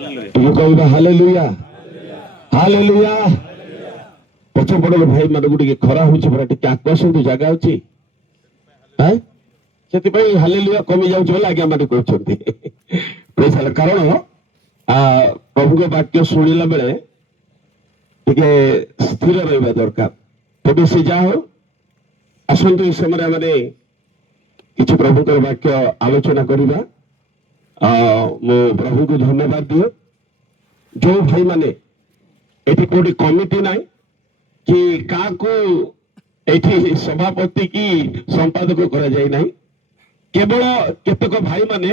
तुम कहबा hallelujah hallelujah. पछपड़ भाई मान टे खरा हो आकाश जगह अच्छी से हालेलुया कमी जाऊँ आज्ञा मैंने कहते कारण प्रभु वाक्य शुणिला बेले टे स्थिर रहा दरकार। तेज से जा हो आसतु इस समय मैंने कि प्रभुकर वाक्य आलोचना करवा। मो प्रभु को धन्यवाद दिए जो भाई माने एटी कोटी कमिटी ना कि का सभापति की संपादक करा जाए ना केवल केतक भाई माने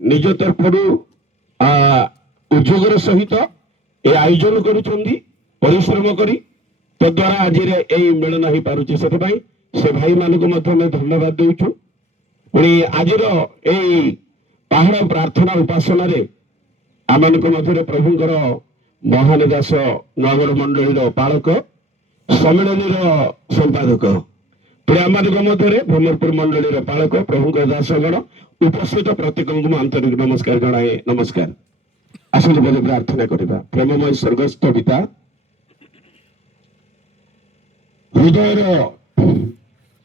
निज तरफ उद्योगर सहित ए आयोजन करुछंदी परिश्रम करी तद्वारा आज मेलन हो पारुछि से भाई मान को धन्यवाद देउछु। पुणी आज पहाड़ प्रार्थना उपासना रे आमान प्रभुंकर महान दास नगर मंडली पालक सम्मेलनी संपादक पुणी आम मध्य भ्रमरपुर मंडली पालक प्रभुंकर दासगण उपस्थित प्रत्येक को आंतरिक नमस्कार जनाए। नमस्कार। आसत पद प्रार्थना करवा। प्रेममय स्वर्गस्थ पिता हृदय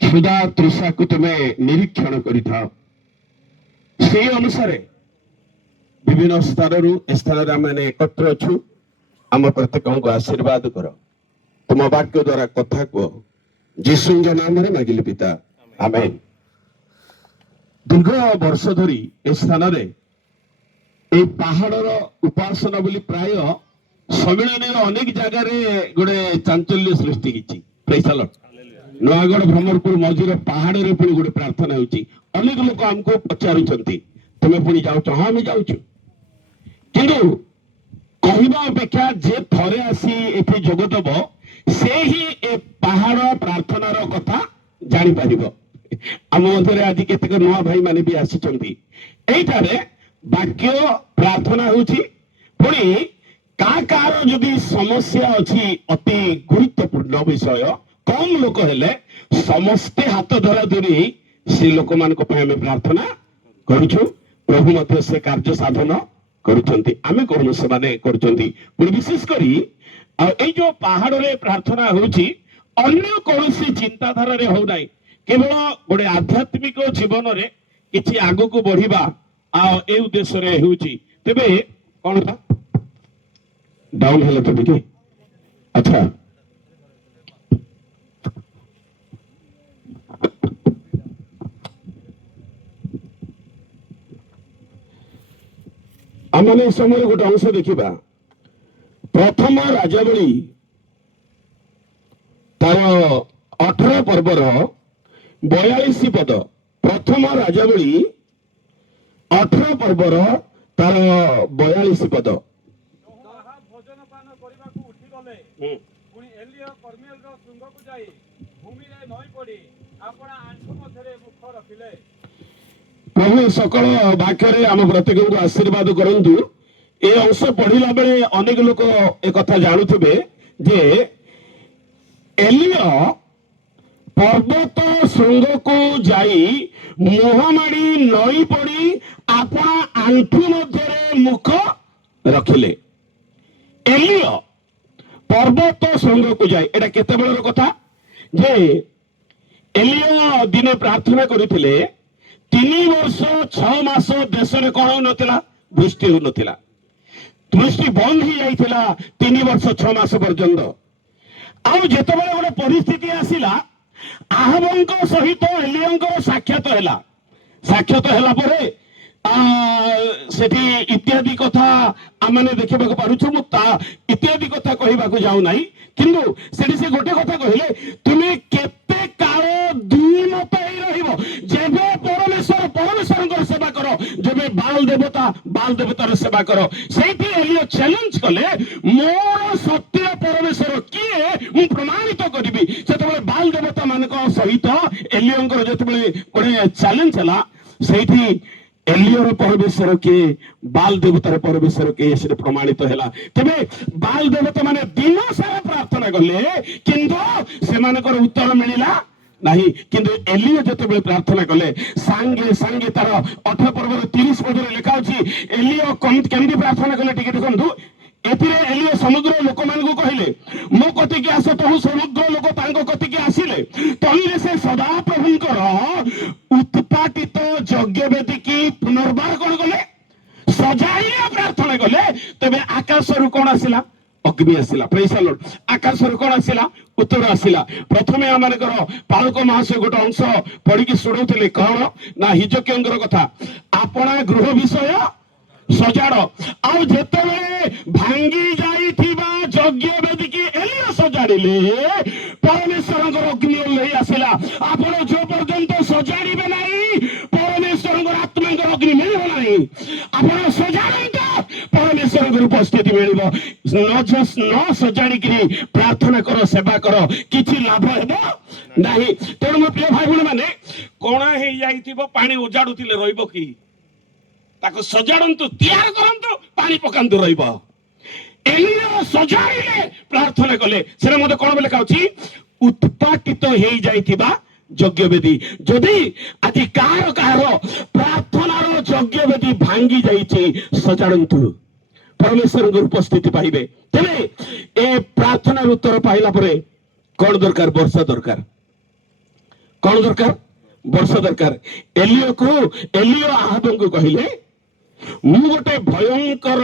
क्षुदा तृषा को तुम्हें निरीक्षण कर से अनुसार विभिन्न स्थान आम एकत्र अच्छु आम प्रत्येक को आशीर्वाद कर तुम वाक्य द्वारा कथा कह जीशु नाम मागिली पिता आमेन। दीर्घ वर्ष धरी ए स्थान पहाड़ उपासना बोली प्राय सम्मिलन अनेक जगार गोटे चांचल्य सृष्टि की नयागढ़ भ्रमरपुर मझीर पहाड़ रे पुणी गोटे प्रार्थना होती। अनेक लोक आमको पचारुंट तुम्हें पुणी जाऊच। हाँ आम जाऊँ किंतु कहवा अपेक्षा जे थरे आसी एठी जोगदब से ही ए पहाड़ प्रार्थनार कथा जानी पारिबो। आम मध्य आज केतेक नुआ भाई माने भी आसीचंती एइटारे वाक्य प्रार्थना होची। पुणी कार जदि समस्या अच्छी अति गुरुत्वपूर्ण विषय कम लोक हेले समस्ते हाथ धरा धरी से लोक मान प्रार्थना करुछु। प्रभु मध्य से कार्य साधन करुछंती आमे करूँ से माने करुछंती। पुणी विशेष करी ए जो पहाड़ रे प्रार्थना होची अन्य कौनसी चिंताधारा रे हो नाही केवल गोटे आध्यात्मिक जीवन रे किछि आगु को बढ़िबा ए उद्देश्य रे होची। तेबे कोन था डाउन हेले तो ठीक। अच्छा आमने समय गोटे अंश देखा प्रथम राजावली तार 18 पर्वर 42 पद। प्रथम राजावली 18 पर्वर तार 42 पद। प्रभु सकल वाक्य आम प्रत्येक को आशीर्वाद करंतु। ए अंश पढ़िला बेले अनेक लोक एक कथा जानुथिबे जे एलिया पर्वत श्रृंग को जाई मुहमाड़ी नई पड़ी आपा आंठू मध्य मुख रखिले। एलिया पर्वत श्रृंग को जाई एटा केते बेलर कथा जे एलिया दिने प्रार्थना करथिले 3 वर्ष 6 मास देश में कौन हो नथिला वृष्टि हो नथिला। वृष्टि बंद ही जाइथिला 3 वर्ष 6 मास पर्यंत। आउ जेतेबेले गोटे परिस्थिति आसिला आहबंक सहित एलियंकर साक्षात हैला। साक्षात हैला परे सेठी इत्यादि कथा आमने देखा पारुछु। मु इत्यादि कथा कहबाकू जाऊ नाही किंतु सेठी से गोटे कथा कहले तुमे केते काल दुई मत ही रहिबो जेबे परमेश्वर परमेश्वर सेवा करो जेबे बाल देवतार सेवा करो। सेठी एलियो चैलेंज कले मोर सत्य परमेश्वर किए मु प्रमाणित करिबी। सेतबेले बाल देवता मानक सहित एलियोंकर जेतबेले गोटे चैलेंज हला सेठी एलियर परमेश्वर के बाल देवतार परमेश्वर के से प्रमाणित हैला। तेबे बाल देवता माने दिन सारा प्रार्थना कले किंतु से मानकर उत्तर मिलिला ନାହିଁ କିନ୍ତୁ ଏଲିଓ ଯେତେବେଳେ ପ୍ରାର୍ଥନା କଲେ ସାଙ୍ଗେ ସାଙ୍ଗେ ତାର 18 ପର୍ବର 30 ପଦରେ ଲେଖା ଅଛି ଏଲିଓ କେମିତି ପ୍ରାର୍ଥନା କଲେ ଟିକେ ଦେଖନ୍ତୁ। ଏଥିରେ ଏଲିଓ ସମଗ୍ର ଲୋକମାନଙ୍କୁ କହିଲେ ମୋ କତିକି ଆସ। ତହୁ ସମଗ୍ର ଲୋକ ତାଙ୍କ କତିକି ଆସିଲେ। ତହିଁରେ ସେ ସଦାପ୍ରଭୁଙ୍କର ଉତ୍ପାଟିତ ଯଜ୍ଞ ବେଦୀକି ପୁନର୍ବାର କଣ କଲେ? ସଜାଇଲେ ପ୍ରାର୍ଥନା କଲେ। ତେବେ ଆକାଶରୁ କଣ ଆସିଲା? ଅଗ୍ନି ଆସିଲା। ପ୍ରେଜ୍ ଦ ଲର୍ଡ। ଆକାଶରୁ କଣ ଆସିଲା? ଉତ୍ତର ଆସିଲା। ପ୍ରଥମେ ଆମମାନଙ୍କର ପାଳକ ମହାଶୟ ଗୋଟେ ଅଂଶ ପଢିକି ଶୁଣଉଥିଲେ କଣ ନା ହିଜକିୟଙ୍କର କଥା। ଆପଣା ଗୃହ ବିଷୟ ସଜାଡ। ଆଉ ଯେତେବେଳେ ଭାଙ୍ଗି ଯାଇଥିବା ଯଜ୍ଞ ବେଦୀକି ଏଲିଓ ସଜାଡ଼ିଲେ ପରମେଶ୍ୱରଙ୍କର ଅଗ୍ନି ଓହ୍ଲେଇ ଆସିଲା। ଆପଣ ଯୋଉ ପର୍ଯ୍ୟନ୍ତ ସଜାଡ଼ିବେ ନାହିଁ ପରମେଶ୍ୱରଙ୍କର ଆତ୍ମାଙ୍କର ଅଗ୍ନି ମିଳିବ ନାହିଁ। ଆପଣ ସଜାଡ଼ନ୍ତୁ, ପରମେଶ୍ୱରଙ୍କର ଉପସ୍ଥିତି ମିଳିବ। ନ ସଜାଡ଼ିକିରି ପ୍ରାର୍ଥନା କର, ସେବା କର, କିଛି ଲାଭ ହେବ ନାହିଁ। ତେଣୁ ମୋ ପ୍ରିୟ ଭାଇ ଭଉଣୀ ମାନେ, କଣା ହେଇଯାଇଥିବ ପାଣି ଉଜାଡୁଥିଲେ ରହିବ କି? ତାକୁ ସଜାଡ଼ନ୍ତୁ, ତିଆର କରନ୍ତୁ, ପାଣି ପକାନ୍ତୁ, ରହିବ। ଏଲିଓ ସଜାଡ଼ିଲେ, ପ୍ରାର୍ଥନା କଲେ। ସେଟା ମତେ କଣ ବୋଲି ଲେଖା ଅଛି? ଉତ୍ପାଟିତ ହେଇଯାଇଥିବା ଯଜ୍ଞ ବେଦୀ। ଯଦି ଆଜି କାହାର ପ୍ରାର୍ଥନାର ଯଜ୍ଞ ବେଦୀ ଭାଙ୍ଗି ଯାଇଛି, ସଜାଡ଼ନ୍ତୁ, ପରମେଶ୍ୱରଙ୍କର ଉପସ୍ଥିତି ପାଇବେ। ତେବେ ଏ ପ୍ରାର୍ଥନାର ଉତ୍ତର ପାଇଲା ପରେ କଣ ଦରକାର? ବର୍ଷା ଦରକାର। କଣ ଦରକାର? ବର୍ଷା ଦରକାର। ଏଲିଓ ଆହାବଙ୍କୁ କହିଲେ ମୁଁ ଗୋଟେ ଭୟଙ୍କର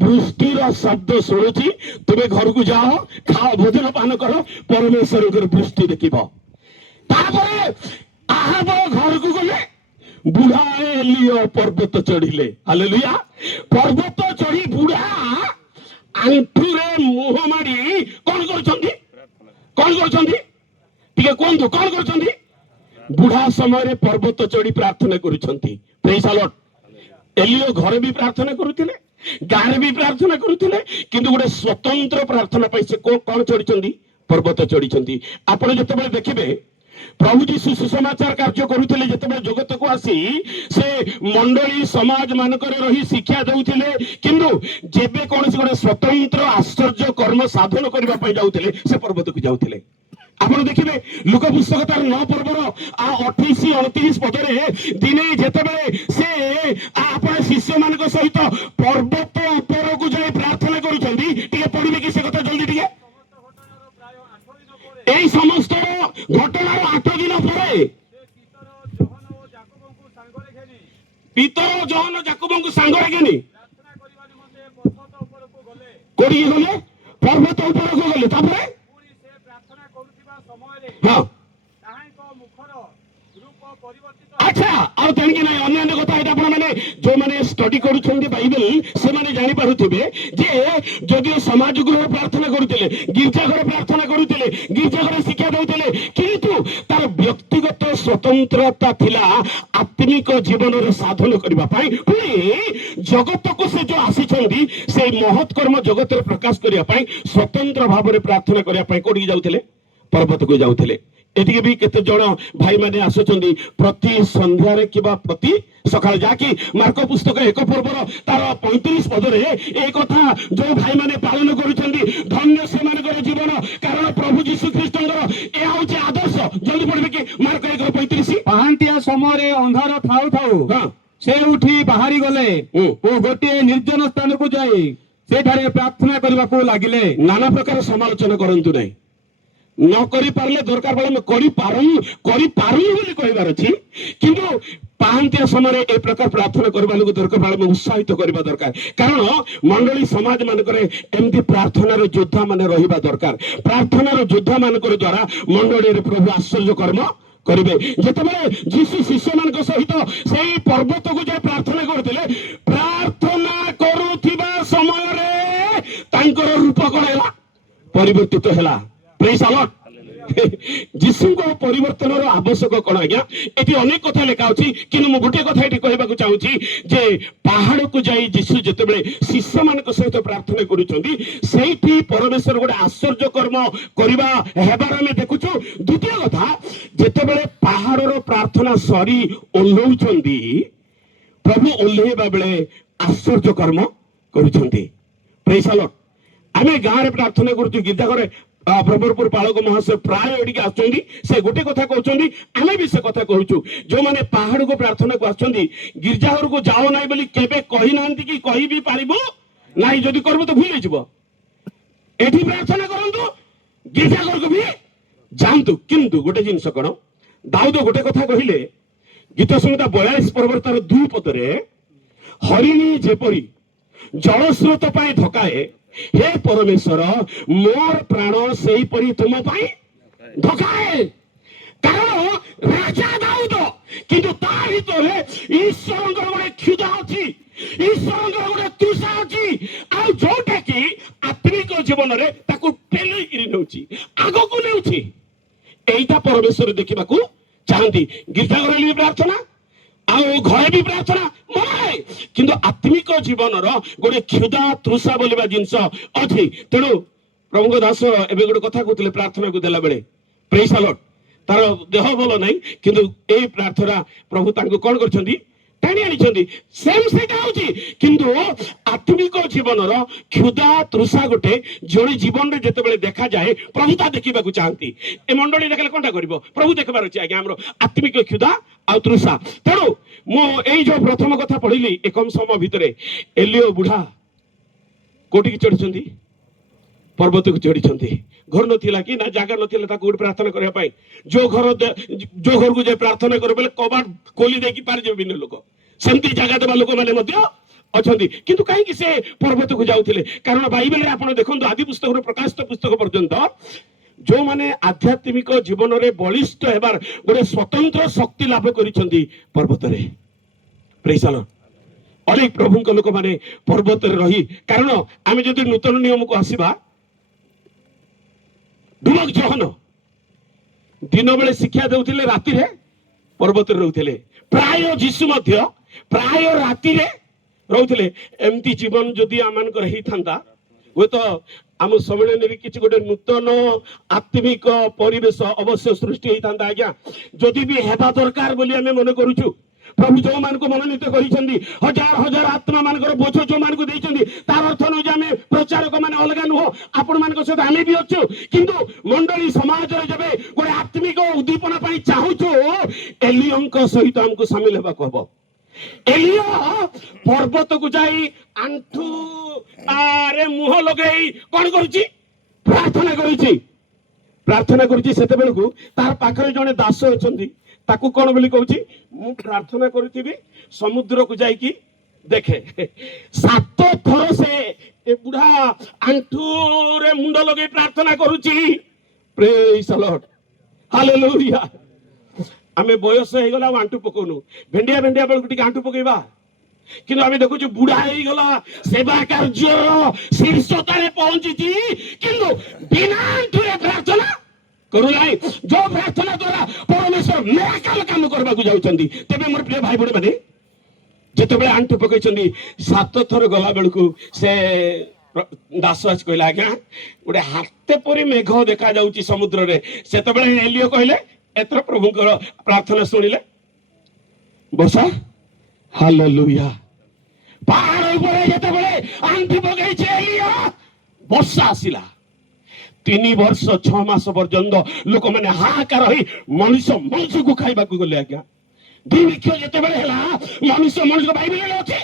ବୃଷ୍ଟିର ଶବ୍ଦ ଶୁଣୁଛି, ତୁମେ ଘରକୁ ଯାଅ, ଖାଅ, ଭୋଜନ ପାନ କର, ପରମେଶ୍ୱରଙ୍କର ବୃଷ୍ଟି ଦେଖିବ। ତାପରେ ଆହାବ ଘରକୁ ଗଲେ। ବୁଢା ଏଲିଓ ପର୍ବତ ଚଢିଲେ। ହାଲେଲୁୟା। ପର୍ବତ ଚଢି ବୁଢା ଆଣ୍ଠୁରେ ମୁହଁ ମାରି କଣ କରୁଛନ୍ତି? କଣ କରୁଛନ୍ତି? ଟିକେ କୁହନ୍ତୁ, କଣ କରୁଛନ୍ତି? ବୁଢା ସମୟରେ ପର୍ବତ ଚଢି ପ୍ରାର୍ଥନା କରୁଛନ୍ତି। ପ୍ରେଜ୍ ଦ ଲର୍ଡ। ଏଲିଓ ଘରେ ବି ପ୍ରାର୍ଥନା କରୁଥିଲେ, ଗାଁରେ ବି ପ୍ରାର୍ଥନା କରୁଥିଲେ, କିନ୍ତୁ ଗୋଟେ ସ୍ୱତନ୍ତ୍ର ପ୍ରାର୍ଥନା ପାଇଁ ସେ କଣ ଚଢିଛନ୍ତି? ପର୍ବତ ଚଢିଛନ୍ତି। ଆପଣ ଯେତେବେଳେ ଦେଖିବେ ପ୍ରଭୁ ଯୀଶୁ ସୁସମାଚାର କାର୍ଯ୍ୟ କରୁଥିଲେ, ଯେତେବେଳେ ଜଗତକୁ ଆସି ସେ ମଣ୍ଡଳୀ ସମାଜ ମାନଙ୍କରେ ରହି ଶିକ୍ଷା ଦେଉଥିଲେ, କିନ୍ତୁ ଯେବେ କୌଣସି ଗୋଟେ ସ୍ୱତନ୍ତ୍ର ଆଶ୍ଚର୍ଯ୍ୟ କର୍ମ ସାଧନ କରିବା ପାଇଁ ଯାଉଥିଲେ ସେ ପର୍ବତକୁ ଯାଉଥିଲେ। ଆପଣ ଦେଖିବେ ଲୁକ ପୁସ୍ତକ ତାର 9 ପର୍ବର 28 29 ପଦରେ ଦିନେ ଯେତେବେଳେ ସେ ଆପଣ ଶିଷ୍ୟ ମାନଙ୍କ ସହିତ ପର୍ବତ ଉପରକୁ ଯାଇ ପ୍ରାର୍ଥନା କରୁଛନ୍ତି, ଟିକେ ପଢିବେ କି ସେ କଥା ଜଲ୍ଦି ଟିକେ? এই সমস্ত ঘটনার 8 দিন পরে পিতর জহন জাকবଙ୍କୁ ସାଙ୍ଗରେ ଘେନି କୋଉଠିକି ଗଲେ? ପର୍ବତ ଉପରକୁ ଗଲେ। ତାପରେ ହଁ, ଆଚ୍ଛା, ଆଉ ତେଣିକି ନାହିଁ ଅନ୍ୟାନ୍ୟ କଥା। ଏଇଟା ଆପଣ ମାନେ ଯୋଉମାନେ ଷ୍ଟଡି କରୁଛନ୍ତି ବାଇବେଲ ସେମାନେ ଜାଣିପାରୁଥିବେ ଯେ ଯଦିଓ ସମାଜ ଗୃହରେ ପ୍ରାର୍ଥନା କରୁଥିଲେ, ଗିର୍ଜା ଘରେ ପ୍ରାର୍ଥନା କରୁଥିଲେ, ଗିର୍ଜା ଘରେ ଶିକ୍ଷା ଦେଉଥିଲେ, କିନ୍ତୁ ତାର ବ୍ୟକ୍ତିଗତ ସ୍ୱତନ୍ତ୍ରତା ଥିଲା ଆତ୍ମିକ ଜୀବନରେ ସାଧନ କରିବା ପାଇଁ। ପୁଣି ଜଗତକୁ ସେ ଯୋଉ ଆସିଛନ୍ତି ସେଇ ମହତ୍ କର୍ମ ଜଗତରେ ପ୍ରକାଶ କରିବା ପାଇଁ ସ୍ୱତନ୍ତ୍ର ଭାବରେ ପ୍ରାର୍ଥନା କରିବା ପାଇଁ କୋଉଠିକି ଯାଉଥିଲେ? ପର୍ବତକୁ ଯାଉଥିଲେ। ଏଠିକି ବି କେତେ ଜଣ ଭାଇ ମାନେ ଆସୁଛନ୍ତି ପ୍ରତି ସନ୍ଧ୍ୟାରେ କିମ୍ବା ପ୍ରତି ସକାଳେ, ଯାହାକି ମାର୍କ ପୁସ୍ତକ 1 ପର୍ବର ତାର 35 ପଦରେ এই କଥା ଯୋଉ ଭାଇ ମାନେ ପାଳନ କରୁଛନ୍ତି, ଧନ୍ୟ ସେମାନଙ୍କର ଜୀବନ, କାରଣ ପ୍ରଭୁ ଯୀଶୁ ଖ୍ରୀଷ୍ଟଙ୍କର ଏହା ହଉଛି ଆଦର୍ଶ। ଜଲ୍ଦି ପଢିବେ କି ମାର୍କ 1:35। ପାହାନ୍ତିଆ ସମୟରେ ଅନ୍ଧାର ଥାଉ ଥାଉ ସେ ଉଠି ବାହାରି ଗଲେ ଓ ଗୋଟିଏ ନିର୍ଜନ ସ୍ଥାନକୁ ଯାଇ ସେଠାରେ ପ୍ରାର୍ଥନା କରିବାକୁ ଲାଗିଲେ। ନାନା ପ୍ରକାର ସମାଲୋଚନା କରନ୍ତୁ ନାହିଁ। ନ କରିପାରିଲେ ଦରକାର ବେଳେ କରିପାରୁନି ବୋଲି କହିବାର ଅଛି, କିନ୍ତୁ ପାହାନ୍ତିଆ ସମୟରେ ଏ ପ୍ରକାର ପ୍ରାର୍ଥନା କରିବା ଲୋକ ଦରକାର ବେଳେ ଉତ୍ସାହିତ କରିବା ଦରକାର। କାରଣ ମଣ୍ଡଳୀ ସମାଜ ମାନଙ୍କରେ ଏମିତି ପ୍ରାର୍ଥନାର ଯୋଦ୍ଧା ମାନେ ରହିବା ଦରକାର। ପ୍ରାର୍ଥନାର ଯୋଦ୍ଧା ମାନଙ୍କର ଦ୍ଵାରା ମଣ୍ଡଳୀରେ ପ୍ରଭୁ ଆଶ୍ଚର୍ଯ୍ୟ କର୍ମ କରିବେ। ଯେତେବେଳେ ଯୀଶୁ ଶିଷ୍ୟମାନଙ୍କ ସହିତ ସେଇ ପର୍ବତକୁ ଯାଇ ପ୍ରାର୍ଥନା କରୁଥିଲେ, ପ୍ରାର୍ଥନା କରୁଥିବା ସମୟରେ ତାଙ୍କର ରୂପ କଣ ହେଲା? ପରିବର୍ତ୍ତିତ ହେଲା। ପ୍ରେଜ୍ ଦ ଲର୍ଡ। ଯୀଶୁଙ୍କ ପରିବର୍ତ୍ତନର ଆବଶ୍ୟକ କଣ ଆଜ୍ଞା? ଏଠି ଅନେକ କଥା ଲେଖା ଅଛି, କିନ୍ତୁ ମୁଁ ଗୋଟିଏ କଥା ଏଠି କହିବାକୁ ଚାହୁଁଛି ଯେ ପାହାଡକୁ ଯାଇ ଯୀଶୁ ଯେତେବେଳେ ଶିଷ୍ୟମାନଙ୍କ ସହିତ ପ୍ରାର୍ଥନା କରୁଛନ୍ତି, ସେଇଠି ପରମେଶ୍ୱର ଗୋଟେ ଆଶ୍ଚର୍ଯ୍ୟ କର୍ମ କରିବା ହେବାର ଆମେ ଦେଖୁଛୁ। ଦ୍ୱିତୀୟ କଥା, ଯେତେବେଳେ ପାହାଡର ପ୍ରାର୍ଥନା ସରି ଓହ୍ଲଉଛନ୍ତି, ପ୍ରଭୁ ଓହ୍ଲେଇବା ବେଳେ ଆଶ୍ଚର୍ଯ୍ୟ କର୍ମ କରୁଛନ୍ତି। ପ୍ରେଜ୍ ଦ ଲର୍ଡ। ଆମେ ଗାଁରେ ପ୍ରାର୍ଥନା କରୁଛୁ, ଗୀର୍ଜା ଘରେ ବ୍ରହ୍ମପୁର ପାଳକ ମହାଶୟ ପ୍ରାୟ ଏଠିକି ଆସୁଛନ୍ତି, ସେ ଗୋଟେ କଥା କହୁଛନ୍ତି, ଆମେ ବି ସେ କଥା କହୁଛୁ। ଯୋଉମାନେ ପାହାଡକୁ ପ୍ରାର୍ଥନାକୁ ଆସୁଛନ୍ତି, ଗିର୍ଜା ଘରକୁ ଯାଅ ନାହିଁ ବୋଲି କେବେ କହିନାହାନ୍ତି କି କହିବି ପାରିବୁ ନାହିଁ, ଯଦି କରିବୁ ତ ଭୁଲ ହେଇଯିବ। ଏଠି ପ୍ରାର୍ଥନା କରନ୍ତୁ, ଗିର୍ଜା ଘରକୁ ବି ଯାଆନ୍ତୁ। କିନ୍ତୁ ଗୋଟେ ଜିନିଷ କଣ, ଦାଉଦ ଗୋଟେ କଥା କହିଲେ, ଗୀତ ସଂହିତା 42 ପର୍ବର ତାର 2 ପଦରେ, ହରିଣୀ ଯେପରି ଜଳସ୍ରୋତ ପାଇଁ ଧକାଏ, ହେ ପରମେଶ୍ୱର ମୋର ପ୍ରାଣ ସେଇପରି ତୁମ ପାଇଁ ଧକାଏ। କାରଣ ରାଜା ଦାଉଦ, କିନ୍ତୁ ତା ଭିତରେ ଈଶ୍ୱରଙ୍କର ଗୋଟେ କ୍ଷୁଧା ଅଛି, ଈଶ୍ୱରଙ୍କର ଗୋଟେ ତୃଷା ଅଛି, ଆଉ ଯୋଉଟା କି ଆତ୍ମିକ ଜୀବନରେ ତାକୁ ପେଲେଇକିରି ନେଉଛି, ଆଗକୁ ନେଉଛି। এইটা পরমেশ্বর দেখিବାକୁ ଚାହାନ୍ତି। ଗୀର୍ଜା ଘରେ ବି ପ୍ରାର୍ଥନା, ଆଉ ଘରେ ବି ପ୍ରାର୍ଥନା ମନାଏ, କିନ୍ତୁ ଆତ୍ମିକ ଜୀବନର ଗୋଟେ କ୍ଷୁଧା ତୃଷା ବୋଲିବା ଜିନିଷ ଅଛି। ତେଣୁ ପ୍ରଭୁଙ୍କ ଦାସ ଏବେ ଗୋଟେ କଥା କହୁଥିଲେ ପ୍ରାର୍ଥନାକୁ ଦେଲା ବେଳେ, ପ୍ରେଜ୍ ଦ ଲର୍ଡ, ତାର ଦେହ ଭଲ ନାହିଁ, କିନ୍ତୁ ଏଇ ପ୍ରାର୍ଥନା ପ୍ରଭୁ ତାଙ୍କୁ କଣ କରିଛନ୍ତି, ଟାଣି ଆଣିଛନ୍ତି। ସେମ୍ ସେଇଟା ହଉଛି, କିନ୍ତୁ ଆତ୍ମିକ ଜୀବନର କ୍ଷୁଧା ତୃଷା ଗୋଟେ ଜଣେ ଜୀବନରେ ଯେତେବେଳେ ଦେଖାଯାଏ, ପ୍ରଭୁ ତା ଦେଖିବାକୁ ଚାହାନ୍ତି। ଏ ମଣ୍ଡଳୀ ଦେଖିଲେ କଣଟା କରିବ, ପ୍ରଭୁ ଦେଖିବାର ଅଛି ଆଜ୍ଞା ଆମର ଆତ୍ମିକ କ୍ଷୁଧା ଆଉ ତୃଷା। ତେଣୁ ମୁଁ ଏଇ ଯୋଉ ପ୍ରଥମ କଥା ପଢିଲି, ଏ କମ ସମୟ ଭିତରେ ଏଲିଓ ବୁଢା କୋଉଠିକି ଚଢିଛନ୍ତି, ପର୍ବତକୁ ଚଢିଛନ୍ତି। ଘର ନଥିଲା କି ନା ଜାଗା ନଥିଲା ତାକୁ ଗୋଟେ ପ୍ରାର୍ଥନା କରିବା ପାଇଁ। ଯୋଉ ଘରକୁ ଯାଇ ପ୍ରାର୍ଥନା କରିବେ ବୋଲେ କବାଟ ଖୋଲି ଦେଇକି ପାରିଯିବେ ବିଭିନ୍ନ ଲୋକ, ସେମିତି ଜାଗା ଦେବା ଲୋକମାନେ ମଧ୍ୟ ଅଛନ୍ତି। କିନ୍ତୁ କାହିଁକି ସେ ପର୍ବତକୁ ଯାଉଥିଲେ? କାରଣ ବାଇବେଲରେ ଆପଣ ଦେଖନ୍ତୁ, ଆଦି ପୁସ୍ତକରୁ ପ୍ରକାଶିତ ପୁସ୍ତକ ପର୍ଯ୍ୟନ୍ତ ଯୋଉମାନେ ଆଧ୍ୟାତ୍ମିକ ଜୀବନରେ ବଳିଷ୍ଠ ହେବାର ଗୋଟେ ସ୍ୱତନ୍ତ୍ର ଶକ୍ତି ଲାଭ କରିଛନ୍ତି ପର୍ବତରେ। ପ୍ରେଜ୍ ଦ ଲର୍ଡ। ଅନେକ ପ୍ରଭୁଙ୍କ ଲୋକମାନେ ପର୍ବତରେ ରହି, କାରଣ ଆମେ ଯଦି ନୂତନ ନିୟମକୁ ଆସିବା, ଡୁମକ ଜହନ ଦିନ ବେଳେ ଶିକ୍ଷା ଦେଉଥିଲେ, ରାତିରେ ପର୍ବତରେ ରହୁଥିଲେ। ପ୍ରାୟ ଯୀଶୁ ମଧ୍ୟ ପ୍ରାୟ ରାତିରେ ରହୁଥିଲେ। ଏମିତି ଜୀବନ ଯଦି ଆମମାନଙ୍କର ହେଇଥାନ୍ତା, ହୁଏତ ଆମ ସମ୍ମିଳନୀରେ କିଛି ଗୋଟେ ନୂତନ ଆତ୍ମିକ ପରିବେଶ ଅବଶ୍ୟ ସୃଷ୍ଟି ହେଇଥାନ୍ତା ଆଜ୍ଞା। ଯଦି ବି ହେବା ଦରକାର ବୋଲି ଆମେ ମନେ କରୁଛୁ, ପ୍ରଭୁ ଯୋଉମାନଙ୍କୁ ମନୋନୀତ କରିଛନ୍ତି, ହଜାର ହଜାର ଆତ୍ମା ମାନଙ୍କର ବୋଝ ଯୋଉମାନଙ୍କୁ ଦେଇଛନ୍ତି, ତାର ଅର୍ଥ ନୁହେଁ ଯେ ଆମେ ପ୍ରଚାରକ ମାନେ ଅଲଗା ନୁହଁ, ଆପଣ ମାନଙ୍କ ସହିତ ଆମେ ବି ଅଛୁ। କିନ୍ତୁ ମଣ୍ଡଳୀ ସମାଜରେ ଯେବେ ଗୋଟେ ଆତ୍ମିକ ଉଦ୍ଦୀପନା ପାଇଁ ଚାହୁଁଛୁ, ଏଲିଓଙ୍କ ସହିତ ଆମକୁ ସାମିଲ ହେବାକୁ ହବ। ଏଲିଓ ପର୍ବତକୁ ଯାଇ ଆଣ୍ଠୁ ଆରେ ମୁହଁ ଲଗେଇ କଣ କରୁଛି, ପ୍ରାର୍ଥନା କରୁଛି। ପ୍ରାର୍ଥନା କରୁଛି, ସେତେବେଳକୁ ତାର ପାଖରେ ଜଣେ ଦାସ ଅଛନ୍ତି, ତାକୁ କଣ ବୋଲି କହୁଛି, ମୁଁ ପ୍ରାର୍ଥନା କରୁଥିବି, ସମୁଦ୍ରକୁ ଯାଇକି ଦେଖେ। 7 ଥର ସେ ଏ ବୁଢା ଆଣ୍ଠୁରେ ମୁଣ୍ଡ ଲଗେଇ ପ୍ରାର୍ଥନା କରୁଛି। ପ୍ରେଜ୍ ଦ ଲର୍ଡ, ହାଲେଲୁୟା। ଆମେ ବୟସ ହେଇଗଲା ଆଉ ଆଣ୍ଠୁ ପକଉନୁ, ଭେଣ୍ଡିଆ ବେଳକୁ ଟିକେ ଆଣ୍ଠୁ ପକେଇବା, କିନ୍ତୁ ଆମେ ଦେଖୁଛୁ ବୁଢା ହେଇଗଲା, ସେବା କାର୍ଯ୍ୟ ଶୀର୍ଷତାରେ ପହଞ୍ଚିଛି, କିନ୍ତୁ ବିନା ଆଣ୍ଠୁରେ ପ୍ରାର୍ଥନା କରୁନାହିଁ। ଯୋଉ ପ୍ରାର୍ଥନା ଦ୍ୱାରା ପରମେଶ୍ୱର ମିରାକଲ କାମ କରିବାକୁ ଯାଉଛନ୍ତି। ତେବେ ମୋର ପ୍ରିୟ ଭାଇ ଭଉଣୀ ମାନେ, ଯେତେବେଳେ ଆଣ୍ଠୁ ପକେଇଛନ୍ତି, 7 ଥର ଗଲା ବେଳକୁ ସେ ଦାସ ଆସି କହିଲା, ଆଜ୍ଞା ଗୋଟେ ହାତେ ପରି ମେଘ ଦେଖା ଯାଉଛି ସମୁଦ୍ରରେ। ସେତେବେଳେ ଏଲିଓ କହିଲେ, ଏଥର ପ୍ରଭୁଙ୍କର ପ୍ରାର୍ଥନା ଶୁଣିଲେ, ବର୍ଷା। ହାଲେଲୁୟା। ପାହାଡ ଉପରେ ଯେତେବେଳେ ଆଣ୍ଠୁ ପକେଇছে ଏଲିଓ, ବର୍ଷା ଆସିଲା। 3 ବର୍ଷ 6 ମାସ ପର୍ଯ୍ୟନ୍ତ ଲୋକମାନେ ହାହାକାର ହୋଇ ମଣିଷକୁ ଖାଇବାକୁ ଗଲେ ଆଜ୍ଞା। ଦୁର୍ଭିକ୍ଷ ଯେତେବେଳେ ହେଲା, ମଣିଷ ବାଇବେଲରେ ଅଛି,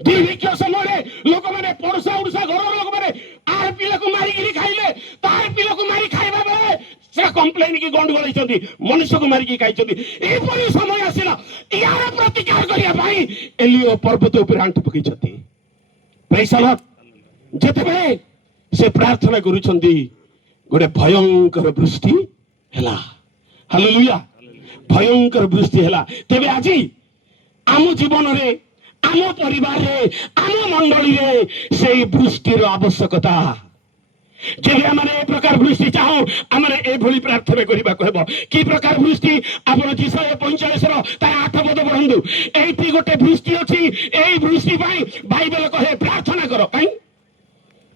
ଦୁର୍ଭିକ୍ଷ ସମୟରେ ଲୋକମାନେ ପଡୋଶା ଉଡିଶା ଘରର ଲୋକମାନେ ଆର ପିଲାକୁ ମାରିକିରି ଖାଇଲେ, ତାର ପିଲାକୁ ମାରି ଖାଇବା ବେଳେ ସେ କମ୍ପ୍ଲେନ କି ଗଣ୍ଡଗୋଳ ହେଇଛନ୍ତି, ମଣିଷକୁ ମାରିକି ଖାଇଛନ୍ତି। ଏପରି ସମୟ ଆସିଲା, ୟାର ପ୍ରତିକାର କରିବା ପାଇଁ ଏଲିଓ ପର୍ବତ ଉପରେ ଆଣ୍ଠୁ ପକେଇଛନ୍ତି। ପ୍ରେଜ୍ ଦ ଲର୍ଡ। ଯେତେବେଳେ ସେ ପ୍ରାର୍ଥନା କରୁଛନ୍ତି, ଗୋଟେ ଭୟଙ୍କର ବୃଷ୍ଟି ହେଲା। ହାଲେଲୁୟା। ଭୟଙ୍କର ବୃଷ୍ଟି ହେଲା। ତେବେ ଆଜି ଆମ ଜୀବନରେ, ଆମ ପରିବାରରେ, ଆମ ମଣ୍ଡଳୀରେ ସେଇ ବୃଷ୍ଟିର ଆବଶ୍ୟକତା। ଯେବେ ଆମେ ଏ ପ୍ରକାର ବୃଷ୍ଟି ଚାହୁଁ, ଆମେ ଏଭଳି ପ୍ରାର୍ଥନା କରିବାକୁ ହେବ। କି ପ୍ରକାର ବୃଷ୍ଟି? ଆପଣ ଜିସାୟା 45ର ତା 8 ପଦ ପଢନ୍ତୁ। ଏଇଠି ଗୋଟେ ବୃଷ୍ଟି ଅଛି, ଏଇ ବୃଷ୍ଟି ପାଇଁ ବାଇବେଲ କହେ ପ୍ରାର୍ଥନା କର। କାଇଁ?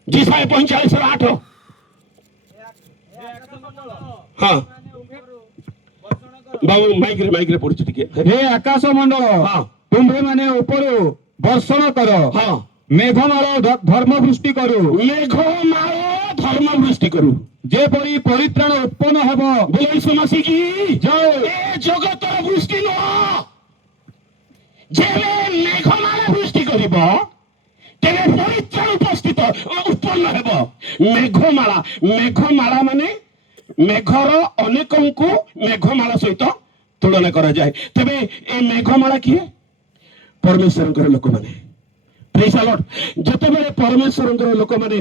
ଜିସାୟା 45ର 8। ହଁ ବାବୁ, ମାଇକରେ ପଡୁଛି ଟିକେ। ହେ ଆକାଶ ମଣ୍ଡଳ, ହଁ ତୁମ୍ଭେ ମାନେ ଉପରୁ ବର୍ଷଣ କର, ହଁ, ମେଘମାଳ ଧର୍ମ ବୃଷ୍ଟି କରୁ। ମେଘମାଳ ଧର୍ମ ବୃଷ୍ଟି କରୁ। ଯେପରି ପରିତ୍ରାଣ ଉତ୍ପନ୍ନ ହେବ। ବୋଲ ଯୀଶୁ ମସିହ କି ଜୟ। ଏ ଜଗତର ବୃଷ୍ଟି ନୁହଁ। ଯେବେ ମେଘମାଳା ବୃଷ୍ଟି କରିବ ତେବେ ପରିତ୍ରାଣ ଉତ୍ପନ୍ନ ହେବ। ମେଘମାଳା ମାନେ ମେଘର ଅନେକଙ୍କୁ ମେଘମାଳା ସହିତ ତୁଳନା କରାଯାଏ। ତେବେ ଏ ମେଘମାଳା କିଏ? ପରମେଶ୍ୱରଙ୍କର ଲୋକମାନେ। ପ୍ରେଜ୍ ଦ ଲର୍ଡ। ଯେତେବେଳେ ପରମେଶ୍ୱରଙ୍କର ଲୋକମାନେ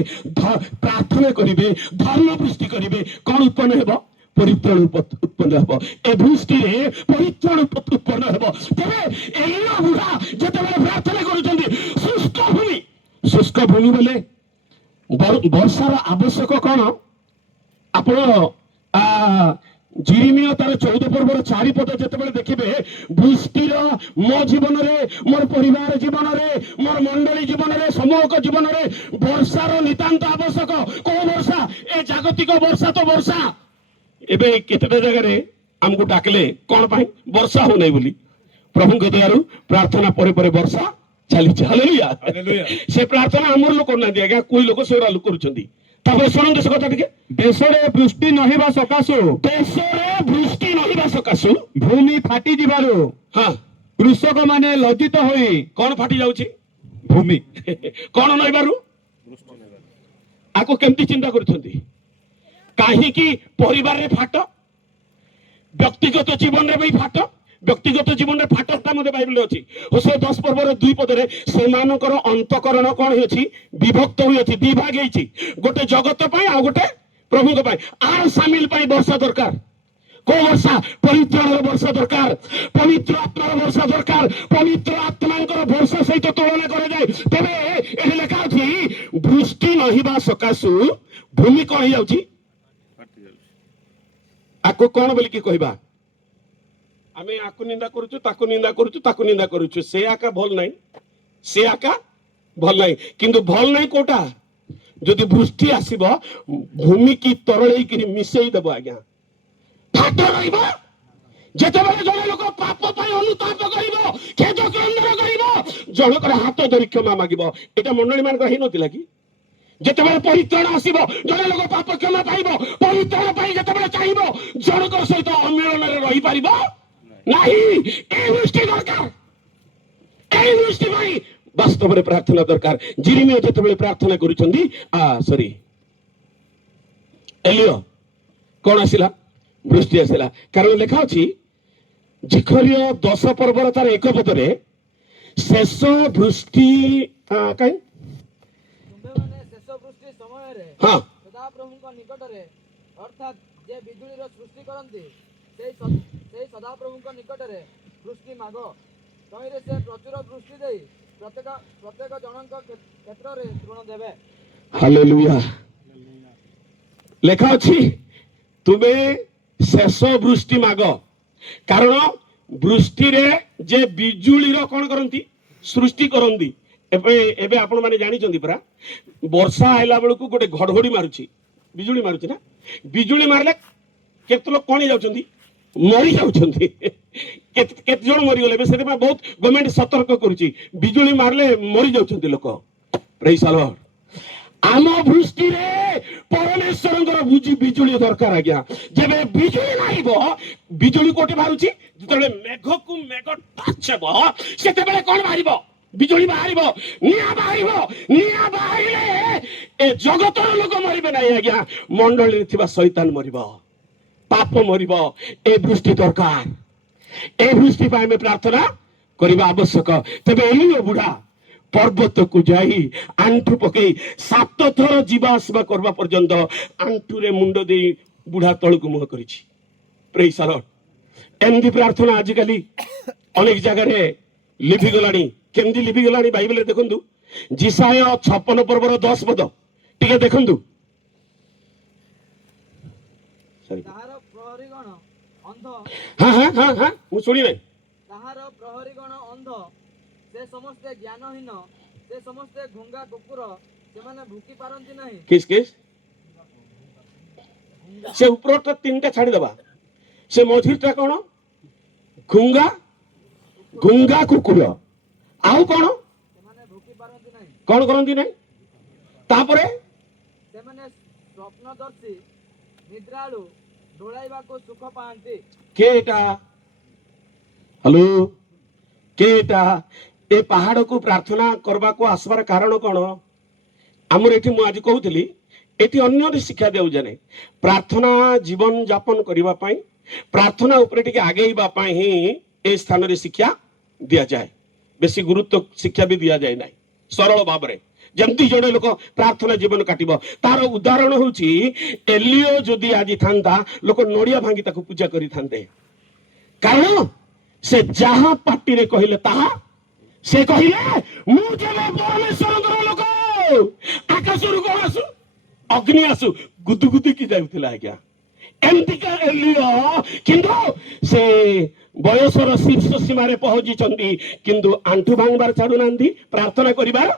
ପ୍ରାର୍ଥନା କରିବେ, ଧର୍ମ ବୃଷ୍ଟି କରିବେ, କଣ ଉତ୍ପନ୍ନ ହେବ? ପରିତ୍ରାଣ ଉତ୍ପନ୍ନ ହେବ। ଏ ବୃଷ୍ଟିରେ ପରିତ୍ରାଣ ଉତ୍ପନ୍ନ ହେବ। ତେବେ ଏଲିୟ ବୁଢା ଯେତେବେଳେ ପ୍ରାର୍ଥନା କରୁଛନ୍ତି, ଶୁଷ୍କ ଭୂମି ବୋଲେ ବର୍ଷାର ଆବଶ୍ୟକ କଣ? ଆପଣ ଜିରିମିୟ ତାର 14 ପର୍ବର 4 ପଦ ଯେତେବେଳେ ଦେଖିବେ, ବୃଷ୍ଟିର ମୋ ଜୀବନରେ, ମୋର ପରିବାର ଜୀବନରେ, ମୋର ମଣ୍ଡଳୀ ଜୀବନରେ, ସମୂହକ ଜୀବନରେ ବର୍ଷାର ନିତାନ୍ତ ଆବଶ୍ୟକ। କୋଉ ବର୍ଷା? ଏ ଜାଗତିକ ବର୍ଷା ତ ବର୍ଷା। ଏବେ କେତେଟା ଜାଗାରେ ଆମକୁ ଡାକିଲେ କଣ ପାଇଁ? ବର୍ଷା ହଉନାହିଁ ବୋଲି। ପ୍ରଭୁଙ୍କ ଦୟାରୁ ପ୍ରାର୍ଥନା ପରେ ପରେ ବର୍ଷା ଚାଲିଛି। ହାଲେଲୁୟା। ସେ ପ୍ରାର୍ଥନା ଆମର ଲୋକ କରୁନାହାନ୍ତି ଆଜ୍ଞା, କୋଇ ଲୋକ ସେଗୁଡ଼ା ଲୋକ କରୁଛନ୍ତି। ତାପରେ ଶୁଣନ୍ତୁ ସେ କଥା ଟିକେ। ଦେଶରେ ବୃଷ୍ଟି ନହେବା ସକାଶୁ, ଭୂମି ଫାଟି ଯିବାରୁ ହଁ, କୃଷକ ମାନେ ଲଜ୍ଜିତ ହୋଇ। କଣ ଫାଟି ଯାଉଛି? ଭୂମି। କଣ ନଇବାରୁ? ଆକୁ କେମିତି ଚିନ୍ତା କରୁଛନ୍ତି? କାହିଁକି ପରିବାରରେ ଫାଟ, ବ୍ୟକ୍ତିଗତ ଜୀବନରେ ବି ଫାଟ। ବ୍ୟକ୍ତିଗତ ଜୀବନରେ ଫାଟଟା ମଧ୍ୟ ବାଇବେଲରେ ଅଛି। ହୋସେୟା 10 ପର୍ବର 2 ପଦରେ ସେମାନଙ୍କର ଅନ୍ତଃକରଣ କଣ ହେଇଛି? ବିଭକ୍ତ ହୋଇଅଛି, ଦିଭାଗ ହେଇଛି। ଗୋଟେ ଜଗତ ପାଇଁ ଆଉ ଗୋଟେ ପ୍ରଭୁଙ୍କ ପାଇଁ। ଆର ସାମିଲ ପାଇଁ ବର୍ଷା ଦରକାର। କୋଉ ବର୍ଷା? ପରିତ୍ରାଣର ବର୍ଷା ଦରକାର, ପବିତ୍ର ଆତ୍ମାର ବର୍ଷା ଦରକାର। ପବିତ୍ର ଆତ୍ମାଙ୍କର ବର୍ଷା ସହିତ ତୁଳନା କରାଯାଏ। ତେବେ ଏଠି ଲେଖା ଅଛି ବୃଷ୍ଟି ନହିବା ସକାଶୁ ଭୂମି କଣ ହେଇଯାଉଛି? ଆକୁ କଣ ବୋଲିକି କହିବା? ଆମେ ଆକୁ ନିନ୍ଦା କରୁଛୁ, ତାକୁ ନିନ୍ଦା କରୁଛୁ, ତାକୁ ନିନ୍ଦା କରୁଛୁ। ସେ ଆକା ଭଲ ନାହିଁ, ସେ ଆକା ଭଲ ନାହିଁ। କିନ୍ତୁ ଭଲ ନାହିଁ କୋଉଟା? ଯଦି ବୃଷ୍ଟି ଆସିବ, ଭୂମି କି ତରଳେଇକିରି ମିଶେଇ ଦେବ ଆଜ୍ଞା, ଫାଟ ରହିବ। ଯେତେବେଳେ ଜଣେ ଲୋକ ପାପ ପାଇଁ ଅନୁତାପ କରିବ, ଖେଦ କ୍ରନ୍ଦନ କରିବ, ଜଣକର ହାତ ଧରି କ୍ଷମା ମାଗିବ। ଏଇଟା ମଣ୍ଡଳୀ ମାନଙ୍କର ହେଇନଥିଲା କି? ଯେତେବେଳେ ପରିତ୍ରାଣ ଆସିବ, ଜଣେ ଲୋକ ପାପ କ୍ଷମା ପାଇବ, ପରିତ୍ରାଣ ପାଇଁ ଯେତେବେଳେ ଚାହିଁବ, ଜଣଙ୍କର ସହିତ ଅମିଳନରେ ରହିପାରିବ ନାହିଁ। এই ବୃଷ୍ଟି ଦରକାର। এই ବୃଷ୍ଟି ପାଇଁ ବାସ୍ତବରେ ପ୍ରାର୍ଥନା ଦରକାର। ଜିରିମିୟ ଯେତେବେଳେ ପ୍ରାର୍ଥନା କରୁଛନ୍ତି, ଏଲିୟ କଣ ଆସିଲା? ବୃଷ୍ଟି ଆସିଲା। କାରଣ ଲେଖା ଅଛି ଜିଖରୀୟ 10 ପର୍ବର ତାର 1 ପଦରେ ଶେଷ ବୃଷ୍ଟି କାହିଁ ତୁମ୍ଭେମାନେ ଶେଷ ବୃଷ୍ଟି ସମୟରେ ହଁ ସଦାପ୍ରଭୁଙ୍କ ନିକଟରେ, ଅର୍ଥାତ୍ ଯେ ବିଜୁଳିର ସୃଷ୍ଟି କରନ୍ତି, ସେଇ ସଦାପ୍ରଭୁଙ୍କ ନିକଟରେ ବୃଷ୍ଟି ମାଗ। ତହିଁରେ ସେ ପ୍ରଚୁର ବୃଷ୍ଟି ଦେଇ ପ୍ରତ୍ୟେକ ଜଣଙ୍କ କ୍ଷେତ୍ରରେ ତୃଣ ଦେବେ। ହାଲେଲୁୟା। ଲେଖା ଅଛି ତୁମେ ଶେଷ ବୃଷ୍ଟି ମାଗ। କାରଣ ବୃଷ୍ଟିରେ ଯେ ବିଜୁଳିର କଣ କରନ୍ତି? ସୃଷ୍ଟି କରନ୍ତି। ଏବେ ଆପଣ ମାନେ ଜାଣିଛନ୍ତି ପରା, ବର୍ଷା ଆଇଲା ବେଳକୁ ଗୋଟେ ଘଡଘଡି ମାରୁଛି, ବିଜୁଳି ମାରୁଛି ନା। ବିଜୁଳି ମାରିଲେ କେତେ ଲୋକ କଣ ହେଇଯାଉଛନ୍ତି? ମରି ଯାଉଛନ୍ତି। କେତେ ଜଣ ମରିଗଲେ। ଏବେ ସେଥିପାଇଁ ବହୁତ ଗଭର୍ଣ୍ଣମେଣ୍ଟ ସତର୍କ କରୁଛି, ବିଜୁଳି ମାରିଲେ ମରି ଯାଉଛନ୍ତି ଲୋକ। ପ୍ରେଜ୍ ଦ ଲର୍ଡ। ଆମ ବୃଷ୍ଟିରେ ପରମେଶ୍ୱରଙ୍କର ବିଜୁଳି ଦରକାର ଆଜ୍ଞା। ଯେବେ ବିଜୁଳି ମାରିବ, ବିଜୁଳି କୋଉଠି ବାହାରୁଛି? ଯେତେବେଳେ ମେଘକୁ ମେଘ ଟଚ୍ ହେବ, ସେତେବେଳେ କଣ ବାହାରିବ? ବିଜୁଳି ବାହାରିବ, ନିଆଁ ବାହାରିବ। ନିଆଁ ବାହାରିଲେ ଏ ଜଗତର ଲୋକ ମରିବେ ନାହିଁ ଆଜ୍ଞା, ମଣ୍ଡଳୀରେ ଥିବା ଶୈତାନ ମରିବ, ପାପ ମରିବ। ଏ ବୃଷ୍ଟି ଦରକାର। ଏ ବୃଷ୍ଟି ପାଇଁ ଆମେ ପ୍ରାର୍ଥନା କରିବା ଆବଶ୍ୟକ। ତେବେ ଏଲିୟ ବୁଢା ପର୍ବତକୁ ଯାଇ ଆଣ୍ଠୁ ପକେଇ 7 ଥର ଯିବା ଆସିବା କରିବା ପର୍ଯ୍ୟନ୍ତ ଆଣ୍ଠୁରେ ମୁଣ୍ଡ ଦେଇ ବୁଢା ତଳକୁ ମୁହଁ କରିଛି। ପ୍ରେଜ୍ ଦ ଲର୍ଡ। ଏମିତି ପ୍ରାର୍ଥନା ଆଜିକାଲି ଅନେକ ଜାଗାରେ ଲିଭିଗଲାଣି। କେମିତି ଲିଭିଗଲାଣି? ବାଇବେଲରେ ଦେଖନ୍ତୁ, ଜିସାୟ 56 ପର୍ବର 10 ପଦ ଟିକେ ଦେଖନ୍ତୁ। ତାହାର ପ୍ରହରୀଗଣ ଅନ୍ଧ, ମୁଁ ଶୁଣି ନାହିଁ। ତାହାର ପ୍ରହରୀଗଣ ଅନ୍ଧ, ସେ ସମସ୍ତେ ଜ୍ଞାନହୀନ, ସେ ସମସ୍ତେ ଘୁଙ୍ଗା କୁକୁର, ସେମାନେ ଭୁକି ପାରନ୍ତି ନାହିଁ। କିସ୍ କିସ୍? ସେ ଉପରଟା 3ଟା ଛାଡିଦବା, ସେ ମଝିଟା କଣ? ଘୁଙ୍ଗା କୁକୁର। ଆଉ କଣ? ସେମାନେ ଭୁକି ପାରନ୍ତି ନାହିଁ। କଣ କରନ୍ତି ନାହିଁ? ତାପରେ ସେମାନେ ସ୍ୱପ୍ନଦର୍ଶୀ ନିଦ୍ରାଳୁ ଢୋଳାଇବାକୁ ସୁଖ ପାଆନ୍ତି। କେଟା ହ୍ୟାଲୋ କେଟା ଏ ପାହାଡକୁ ପ୍ରାର୍ଥନା କରିବାକୁ ଆସିବାର କାରଣ କଣ? ଆମର ଏଠି ମୁଁ ଆଜି କହୁଥିଲି ଏଠି ଅନ୍ୟ ଶିକ୍ଷା ଦିଆଯାଏ ପ୍ରାର୍ଥନା ଜୀବନ ଯାପନ କରିବା ପାଇଁ ପ୍ରାର୍ଥନା ଉପରେ ଟିକେ ଆଗେଇବା ପାଇଁ ହିଁ ଏ ସ୍ଥାନରେ ଶିକ୍ଷା ଦିଆଯାଏ। ବେଶୀ ଗୁରୁତ୍ୱ ଶିକ୍ଷା ବି ଦିଆଯାଏ ନାହିଁ ସରଳ ଭାବରେ ଯେମିତି ଜଣେ ଲୋକ ପ୍ରାର୍ଥନା ଜୀବନ କାଟିବ। ତାର ଉଦାହରଣ ହଉଛି ଏଲିଓ ଯଦି ଆଜି ଥାନ୍ତା ଲୋକ ନଡିଆ ଭାଙ୍ଗି ତାକୁ ପୂଜା କରିଥାନ୍ତେ। କାରଣ ସେ ଯାହା ପାଟିରେ କହିଲେ ତାହା ସେ କହିଲେ ମୁଁ ଯେବେ ପରମେଶ୍ୱରଙ୍କର ଲୋକ ଆକାଶରୁ କଣ ଆସୁ ଅଗ୍ନି ଆସୁ ଗୁଦୁଗୁଦିକି ଯାଉଥିଲା ଆଜ୍ଞା ଏମିତିକା ଏଲିଓ କିନ୍ତୁ ସେ ବୟସର ଶୀର୍ଷ ସୀମାରେ ପହଞ୍ଚିଛନ୍ତି କିନ୍ତୁ ଆଣ୍ଠୁ ଭାଙ୍ଗିବାର ଛାଡୁନାହାନ୍ତି ପ୍ରାର୍ଥନା କରିବାର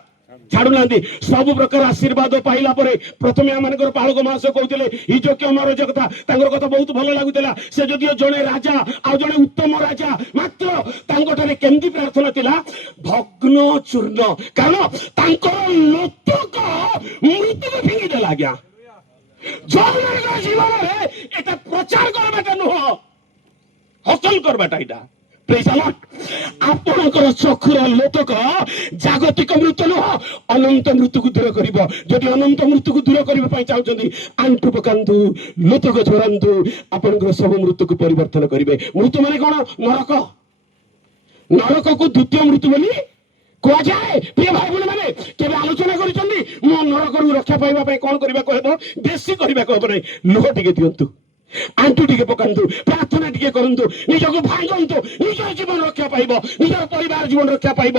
ଛାଡୁନାହାନ୍ତି। ସବୁ ପ୍ରକାର ଆଶୀର୍ବାଦ ପାଇଲା ପରେ ପ୍ରଥମେ ଆମମାନଙ୍କର ପାଳକ ମହାଶୟ କହୁଥିଲେ ହିଜୋକ୍ୟ ମହାରାଜ କଥା ତାଙ୍କର କଥା ବହୁତ ଭଲ ଲାଗୁଥିଲା। ସେ ଯଦିଓ ଜଣେ ରାଜା ଆଉ ଜଣେ ଉତ୍ତମ ରାଜା ମାତ୍ର ତାଙ୍କଠାରେ କେମିତି ପ୍ରାର୍ଥନା ଥିଲା ଭଗ୍ନ ଚୂର୍ଣ୍ଣ କାରଣ ତାଙ୍କର ଲୋତକ ମୃତ୍ୟୁକୁ ଫିଙ୍ଗିଦେଲା ଆଜ୍ଞା। ଯୋଉମାନଙ୍କର ଜୀବନରେ এটা ପ୍ରଚାର করবাটা ନୁହଁ ହସଲ করবাটা এটা ଆପଣଙ୍କର ଚକ୍ଷୁର ଲୋତକ ଜାଗତିକ ମୃତ୍ୟୁ ନୁହଁ ଅନନ୍ତ ମୃତ୍ୟୁକୁ ଦୂର କରିବ। ଯଦି ଅନନ୍ତ ମୃତ୍ୟୁକୁ ଦୂର କରିବା ପାଇଁ ଚାହୁଁଛନ୍ତି ଆଣ୍ଠୁ ପକାନ୍ତୁ ଲୋତକ ଝରାନ୍ତୁ ଆପଣଙ୍କର ସବୁ ମୃତ୍ୟୁକୁ ପରିବର୍ତ୍ତନ କରିବେ। ମୃତ୍ୟୁ ମାନେ କଣ? ନରକ। ନରକକୁ ଦ୍ୱିତୀୟ ମୃତ୍ୟୁ ବୋଲି କୁହାଯାଏ। ପ୍ରିୟ ଭାଇ ଭଉଣୀ ମାନେ କେବେ ଆଲୋଚନା କରିଛନ୍ତି ମୁଁ ନରକରୁ ରକ୍ଷା ପାଇବା ପାଇଁ କଣ କରିବାକୁ ହେବ? ବେଶୀ କରିବାକୁ ହେବ ନାହିଁ ଲୁହ ଟିକେ ଦିଅନ୍ତୁ ଆଣ୍ଠୁ ଟିକେ ପକାନ୍ତୁ ପ୍ରାର୍ଥନା ଟିକେ କରନ୍ତୁ ନିଜକୁ ଭାଙ୍ଗନ୍ତୁ ନିଜ ଜୀବନ ରକ୍ଷା ପାଇବ ନିଜର ପରିବାର ଜୀବନ ରକ୍ଷା ପାଇବ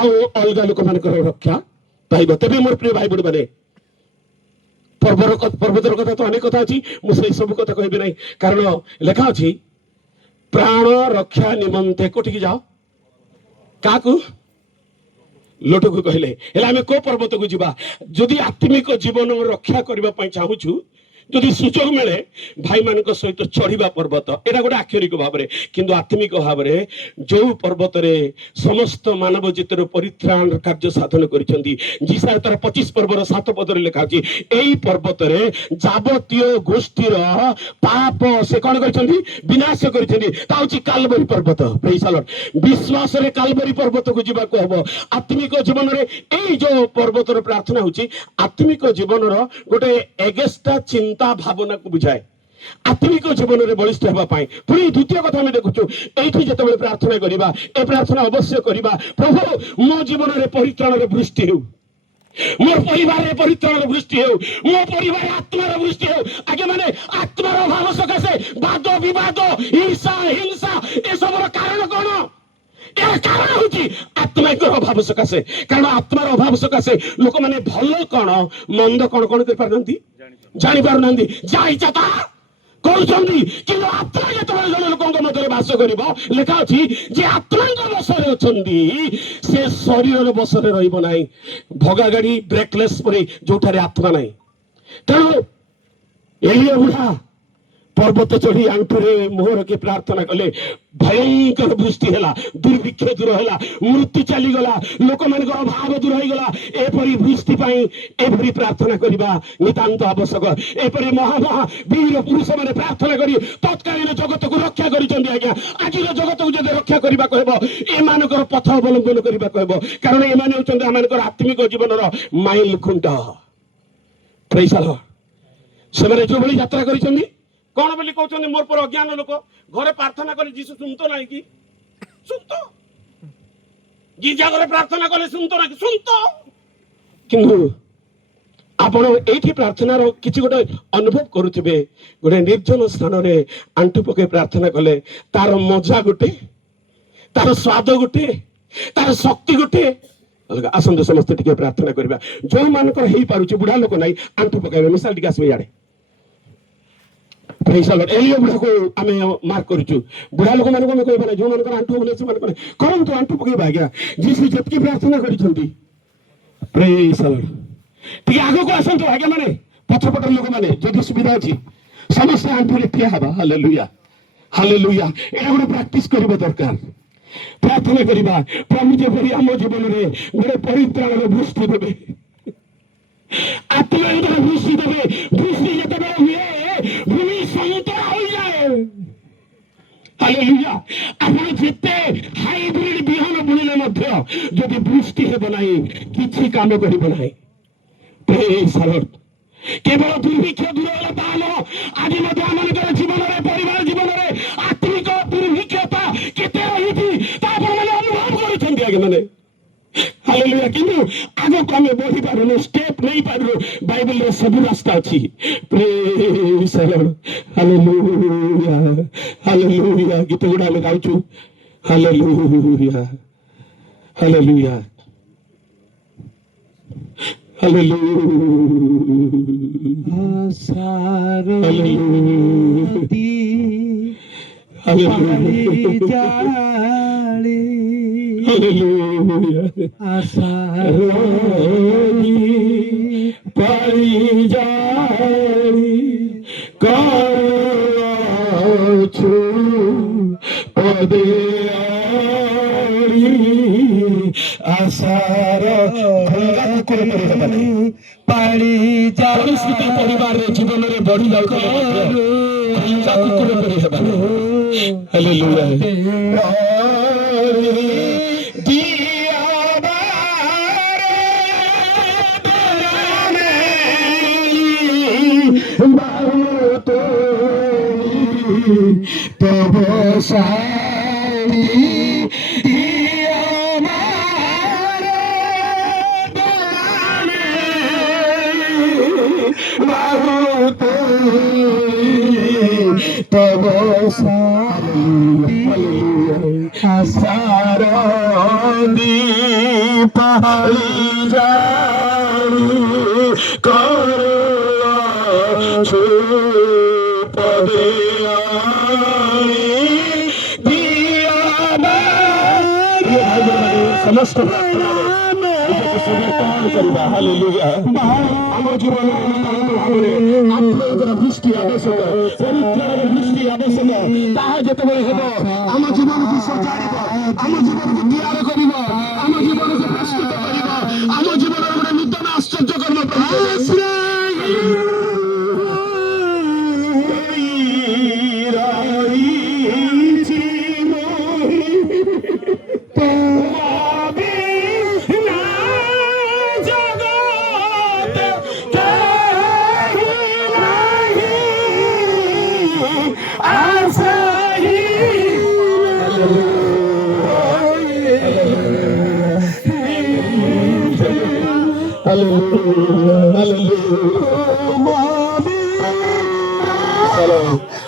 ଆଉ ଅଲଗା ଲୋକମାନଙ୍କର ରକ୍ଷା ପାଇବ। ତେବେ ମୋର ପ୍ରିୟ ଭାଇ ଭଉଣୀ ମାନେ ପର୍ବତର କଥା ତ ଅନେକ କଥା ଅଛି ମୁଁ ସେଇ ସବୁ କଥା କହିବି ନାହିଁ କାରଣ ଲେଖା ଅଛି ପ୍ରାଣ ରକ୍ଷା ନିମନ୍ତେ କୋଠିକି ଯାଅ କାହାକୁ ଲୋଟକୁ କହିଲେ ହେଲେ ଆମେ କୋଉ ପର୍ବତକୁ ଯିବା? ଯଦି ଆତ୍ମିକ ଜୀବନ ରକ୍ଷା କରିବା ପାଇଁ ଚାହୁଁଛୁ ଯଦି ସୁଯୋଗ ମିଳେ ଭାଇମାନଙ୍କ ସହିତ ଚଢିବା ପର୍ବତ ଏଟା ଗୋଟେ ଆକ୍ଷରିକ ଭାବରେ କିନ୍ତୁ ଆତ୍ମିକ ଭାବରେ ଯୋଉ ପର୍ବତରେ ସମସ୍ତ ମାନବ ଜାତିର ପରିତ୍ରାଣ କାର୍ଯ୍ୟ ସାଧନ କରିଛନ୍ତି ଯିଶାୟା ତାର 25 ପର୍ବର 7 ପଦରେ ଲେଖା ଅଛି ଏଇ ପର୍ବତରେ ଯାବତୀୟ ଗୋଷ୍ଠୀର ପାପ ସେ କଣ କରିଛନ୍ତି? ବିନାଶ କରିଛନ୍ତି। ତା ହଉଛି କାଲବରୀ ପର୍ବତ। ପ୍ରେଜ୍ ଦ ଲର୍ଡ। ବିଶ୍ୱାସରେ କାଲବରୀ ପର୍ବତକୁ ଯିବାକୁ ହବ। ଆତ୍ମିକ ଜୀବନରେ ଏଇ ଯୋଉ ପର୍ବତର ପ୍ରାର୍ଥନା ହଉଛି ଆତ୍ମିକ ଜୀବନର ଗୋଟେ ଏଗେଷ୍ଟା ଚିନ୍ତା ଭାବନାକୁ ବୁଝାଏ ଆତ୍ମିକ ଜୀବନରେ ବଳିଷ୍ଠ ହେବା ପାଇଁ। ପୁଣି ଦ୍ୱିତୀୟ କଥା ଆମେ ଦେଖୁଛୁ ଏଇଠି ଯେତେବେଳେ ପ୍ରାର୍ଥନା କରିବା ଏ ପ୍ରାର୍ଥନା ଅବଶ୍ୟ କରିବା ପ୍ରଭୁ ମୋ ଜୀବନରେ ପରିତ୍ରାଣର ବୃଷ୍ଟି ହେଉ ମୋ ପରିବାରରେ ପରିତ୍ରାଣର ବୃଷ୍ଟି ହେଉ ମୋ ପରିବାରରେ ଆତ୍ମାର ବୃଷ୍ଟି ହେଉ। ଆଜ୍ଞା ମାନେ ଆତ୍ମାର ଅଭାବ ସକାଶେ ବାଦ ବିବାଦ ହିଂସା ହିଂସା ଏସବୁର କାରଣ କଣ? ଏହାର କାରଣ ହଉଛି ଆତ୍ମାଙ୍କର ଅଭାବ ସକାଶେ। କାରଣ ଆତ୍ମାର ଅଭାବ ସକାଶେ ଲୋକମାନେ ଭଲ କଣ ମନ୍ଦ କଣ କଣ କରିପାରୁନାହାନ୍ତି ଜାଣିପାରୁନାହାନ୍ତି ଯାହା ଇଚ୍ଛା ତାହା କରୁଛନ୍ତି। କିନ୍ତୁ ଆତ୍ମା ଯେତେବେଳେ ଜଣେ ଲୋକଙ୍କ ମଧ୍ୟରେ ବାସ କରିବ ଲେଖା ଅଛି ଯେ ଆତ୍ମାଙ୍କ ବଶରେ ଅଛନ୍ତି ସେ ଶରୀରର ବଶରେ ରହିବ ନାହିଁ। ଭଗା ଗାଡି ବ୍ରେକଲେସ୍ ପରି ଯୋଉଠାରେ ଆତ୍ମା ନାହିଁ। ତେଣୁ ଏଲିଆ ବୁଢା ପର୍ବତ ଚଢି ଆଣ୍ଠୁରେ ମୁହଁ ରଖି ପ୍ରାର୍ଥନା କଲେ ଭୟଙ୍କର ବୃଷ୍ଟି ହେଲା ଦୁର୍ଭିକ୍ଷ ଦୂର ହେଲା ମୃତ୍ୟୁ ଚାଲିଗଲା ଲୋକମାନଙ୍କର ଅଭାବ ଦୂର ହେଇଗଲା। ଏପରି ବୃଷ୍ଟି ପାଇଁ ଏପରି ପ୍ରାର୍ଥନା କରିବା ନିତାନ୍ତ ଆବଶ୍ୟକ। ଏପରି ମହା ବୀର ପୁରୁଷ ମାନେ ପ୍ରାର୍ଥନା କରି ତତ୍କାଳୀନ ଜଗତକୁ ରକ୍ଷା କରିଛନ୍ତି। ଆଜ୍ଞା ଆଜିର ଜଗତକୁ ଯଦି ରକ୍ଷା କରିବାକୁ ହେବ ଏମାନଙ୍କର ପଥ ଅବଲମ୍ବନ କରିବାକୁ ହେବ କାରଣ ଏମାନେ ହଉଛନ୍ତି ଆମମାନଙ୍କର ଆତ୍ମିକ ଜୀବନର ମାଇଲ ଖୁଣ୍ଟ। ପ୍ରେଜ୍ ଦ ଲର୍ଡ। ସେମାନେ ଯୋଉଭଳି ଯାତ୍ରା କରିଛନ୍ତି କଣ ବୋଲି କହୁଛନ୍ତି ମୋର પર ଅଜ୍ଞାନ ଲୋକ ଘରେ ପ୍ରାର୍ଥନା କଲେ ଯୀଶୁ ଶୁଣତ ନାହିଁ କି? ଶୁଣତ ଗିର୍ଜା ଘରେ ପ୍ରାର୍ଥନା କଲେ ଶୁଣତ ନାହିଁ ଶୁଣତ କିନ୍ତୁ ଆପଣ ଏଇଠି ପ୍ରାର୍ଥନାର କିଛି ଗୋଟେ ଅନୁଭବ କରୁଥିବେ ଗୋଟେ ନିର୍ଜନ ସ୍ଥାନରେ ଆଣ୍ଠୁ ପକେଇ ପ୍ରାର୍ଥନା କଲେ ତାର ମଜା ଗୋଟେ ତାର ସ୍ୱାଦ ଗୋଟେ ତାର ଶକ୍ତି ଗୋଟେ ଅଲଗା। ଆସନ୍ତୁ ସମସ୍ତେ ଟିକେ ପ୍ରାର୍ଥନା କରିବା ଯୋଉମାନଙ୍କର ହେଇପାରୁଛି ବୁଢା ଲୋକ ନାହିଁ ଆଣ୍ଠୁ ପକେଇବେ ମିଶାଲ ଟିକେ ଆସିବେ ଇଆଡେ। ଏଲିଆ ବୁଢାକୁ ଆମେ ମାର୍କ କରୁଛୁ ବୁଢା ଲୋକମାନଙ୍କୁ ଆମେ କହିବା ଯୋଉମାନଙ୍କର ଆଣ୍ଠୁ ହଉନି ସେମାନଙ୍କର କରନ୍ତୁ ଆଣ୍ଠୁ ପକେଇବା। ଆଜ୍ଞା ଯୀଶୁ ଯେତିକି ପ୍ରାର୍ଥନା କରିଛନ୍ତି ପ୍ରେଜ୍ ଦ ଲର୍ଡ। ଟିକେ ଆଗକୁ ଆସନ୍ତୁ ଆଜ୍ଞା ମାନେ ପଛପଟ ଲୋକମାନେ ଯଦି ସୁବିଧା ଅଛି ସମସ୍ତେ ଆଣ୍ଠୁରେ ଠିଆ ହେବା। Hallelujah hallelujah. ଏଇଟା ଗୋଟେ ପ୍ରାକ୍ଟିସ କରିବା ଦରକାର। ପ୍ରାର୍ଥନା କରିବା ପ୍ରଭୁ ଯେପରି ଆମ ଜୀବନରେ ଗୋଟେ ପରିତ୍ରାଣର ବୃଷ୍ଟି ଦେବେ ଆତ୍ମା ବୃଷ୍ଟି ଦେବେ ବୃଷ୍ଟି ଦେବ ନାହିଁ, କିଛି କାମ କରିବ ନାହିଁ। Praise the Lord. କେବଳ ଦୁର୍ଭିକ୍ଷ ଦୂର ହେଲା ତାହା ନୁହଁ, ଆଜି ମଧ୍ୟ ଆମମାନଙ୍କର ଜୀବନରେ, ପରିବାର ଜୀବନରେ ଆତ୍ମିକ ଦୁର୍ଭିକ୍ଷତା କେତେ ରହିଛି ତା ଆପଣମାନେ ଅନୁଭବ କରୁଛନ୍ତି ଆଜ୍ଞା ମାନେ। ହାଲେଲୁୟା। କିନ୍ତୁ ଆଗକୁ ଆମେ ବଢି ପାରୁନୁ, ଷ୍ଟେପ ନେଇ ପାରୁନୁ। ବାଇବେଲରେ ସବୁ ରାସ୍ତା ଅଛି। ପ୍ରେଜ୍ ଦ ଲର୍ଡ। Hallelujah hallelujah. ଗୀତ ଗୁଡା ଆମେ ଗାଉଛୁ। ହାଲେଲୁୟା ହାଲେଲୁୟା ହାଲେଲୁୟା ଆଶାର ପାଣି ପରିସ୍ଥିତି ପରିବାରରେ ଜୀବନରେ ବଢି ଯାଉଥିଲେ କୁକୁର ପରି ହେବା। ହାଲେଲୁୟା। তব সারি তব আশার দীপালি জানি করছো পদে সমস্ত କରିବା। ହାଲେଲୁୟା। ଆମ ଜୀବନରେ ଆତ୍ମିକର ଦୃଷ୍ଟି ଆବଶ୍ୟକ, ଚରିତ୍ରର ଦୃଷ୍ଟି ଆବଶ୍ୟକ। ତାହା ଯେତେବେଳେ ହେବ ଆମ ଜୀବନକୁ ସଜାଡ଼ିବ, ଆମ ଜୀବନକୁ ତିଆର କରିବ, ଆମ ଜୀବନକୁ ପ୍ରସ୍ତୁତ କରିବ, ଆମ ଜୀବନରେ ଗୋଟେ ନୂତନ ଆଶ୍ଚର୍ଯ୍ୟ କର୍ମ Hallelujah. Hallelujah.